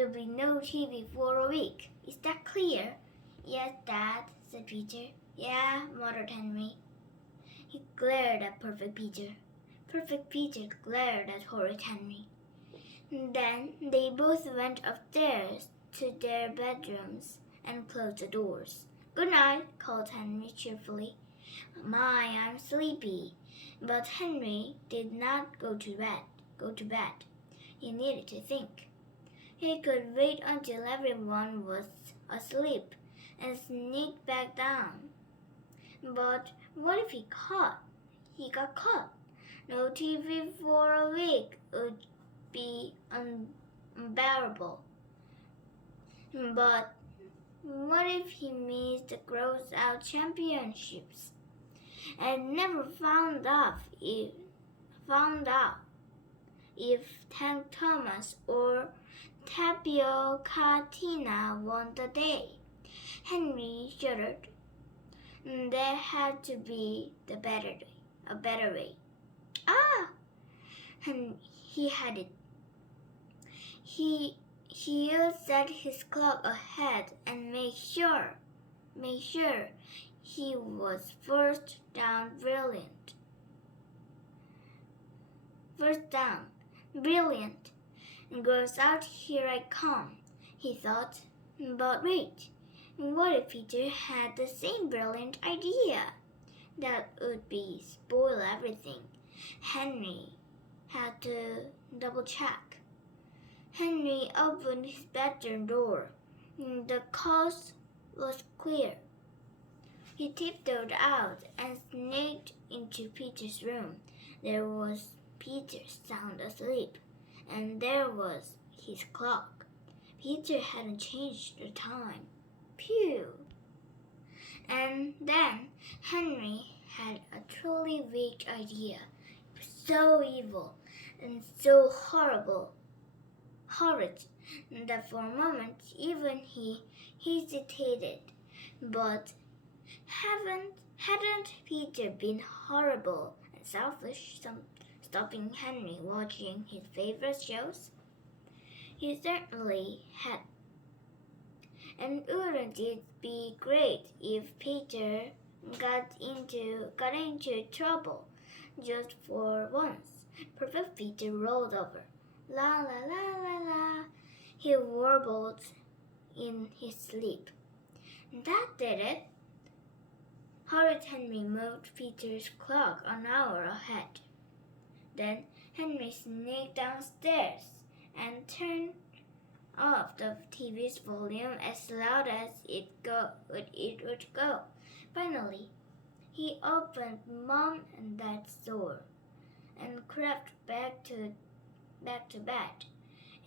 will be no TV for a week. Is that clear? Yes, Dad, said Peter. Yeah, muttered Henry. He glared at Perfect Peter. Perfect Peter glared at Horrid Henry. Then they both went upstairs to their bedrooms and closed the doors. Good night, called Henry cheerfully. My, I'm sleepy. But Henry did not go to bed. He needed to think. He could wait until everyone was asleep and sneak back down. But what if he got caught? No TV for a week would be unbearable. But what if he missed the Grows Out Championships and never found out if Tank Thomas or Tapioca Tina won the day? Henry shuddered. There had to be a better way. Ah! And he had it. He would set his clock ahead and make sure he was first down. Brilliant. Girls out, here I come, he thought. But wait, what if Peter had the same brilliant idea? That would spoil everything. Henry had to double check. Henry opened his bedroom door. The coast was clear. He tiptoed out and sneaked into Peter's room. There was Peter sound asleep, and there was his clock. Peter hadn't changed the time. Phew! And then Henry had a truly weak idea. It was so evil and so horrid, that for a moment even he hesitated. But hadn't Peter been horrible and selfish, stopping Henry watching his favorite shows? He certainly had. And wouldn't it be great if Peter got into trouble just for once? Perfect Peter rolled over. La la la la la, he warbled in his sleep. That did it. Horrid Henry moved Peter's clock an hour ahead. Then Henry sneaked downstairs and turned off the TV's volume as loud as it would go. Finally, he opened Mom and Dad's door and crept back to bed.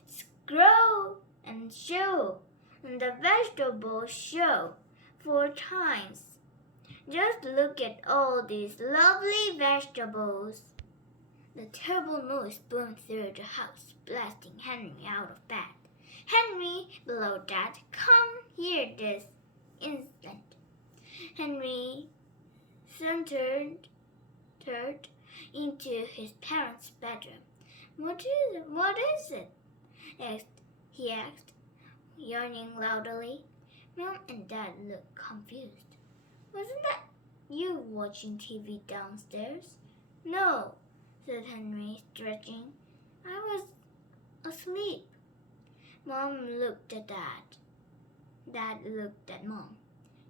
It's Grow and Show, the vegetable show, 4 times. Just look at all these lovely vegetables. The terrible noise boomed through the house, blasting Henry out of bed. Henry, bellowed Dad, come here this instant. Henry sauntered into his parents' bedroom. What is it? He asked, yawning loudly. Mom and Dad looked confused. Wasn't that you watching TV downstairs? No, said Henry, stretching. I was asleep. Mom looked at Dad. Dad looked at Mom.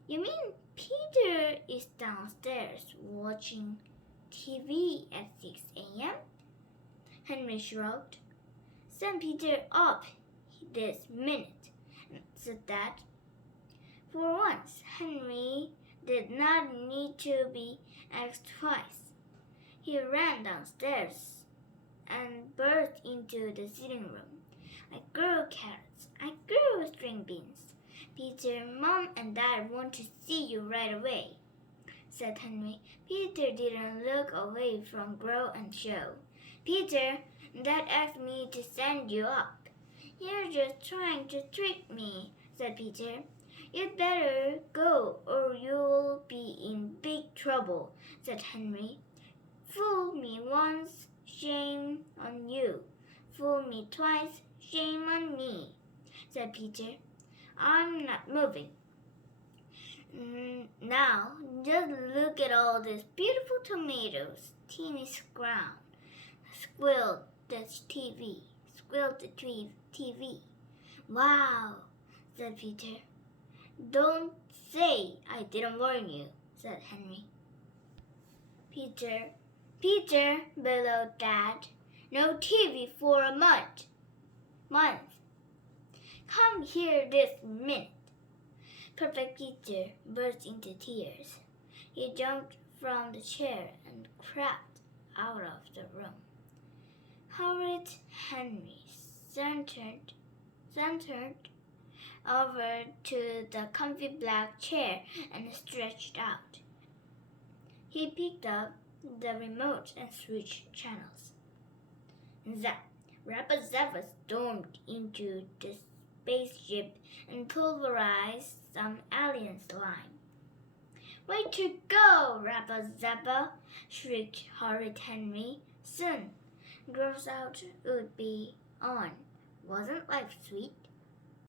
You mean Peter is downstairs watching TV at 6 a.m.? Henry shrugged. Send Peter up this minute, said Dad. For once, Henry did not need to be asked twice. He ran downstairs and burst into the sitting room. I grew carrots. I grew string beans. Peter, Mom, and Dad want to see you right away, said Henry. Peter didn't look away from Grow and Show. Peter, Dad asked me to send you up. You're just trying to trick me, said Peter. You'd better go or you'll be in big trouble, said Henry. Fool me once, shame on you. Fool me twice, shame on me. said Peter. I'm not moving. Now, just look at all these beautiful tomatoes. Timmy scrowned. Squealed the TV. Squealed the TV. Wow, said Peter. Don't say I didn't warn you, said Henry. Peter, bellowed Dad. No TV for a month. Come here this minute. Perfect Peter burst into tears. He jumped from the chair and crept out of the room. Horrid Henry sauntered over to the comfy black chair and stretched out. He picked up the remote and switched channels. Zap! Rapid Zappa stormed into the spaceship and pulverized some alien slime. Way to go, Rapid Zappa! Shrieked Horrid Henry. Soon, Gross Out would be on. Wasn't life sweet?